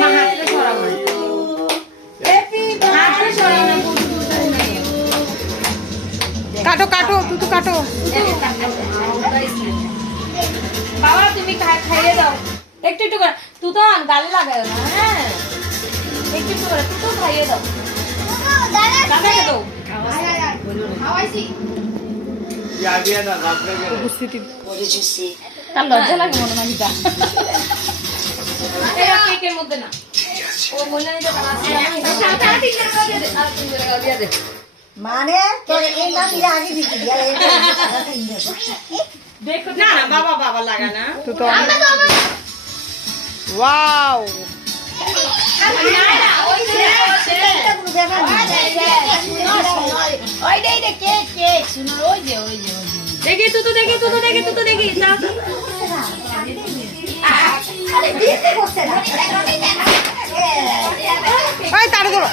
মা হাতটা সরাও না। হাতটা সরাও না, কাটো কাটো তুই কাটো। বাবা তুমি খাইয়ে দাও একটু একটু করে, তুই তো গালে লাগায় না। হ্যাঁ একটু একটু করে তুই তো খাইয়ে দাও, দাদাকে দাও। উপস্থিতি তার লজ্জা লাগে মনে হয় দিদা। এটা কেকের মধ্যে না, ও মনে হয় যে মানে তোর এই নাম দিয়ে আগে দিতে দেখো না না বাবা বাবা লাগা না তুই তো ওয়াও দেখি তুই তো দেখি তুই তো দেখি তুই তো দেখি ওই তাড়াতাড়ি করো।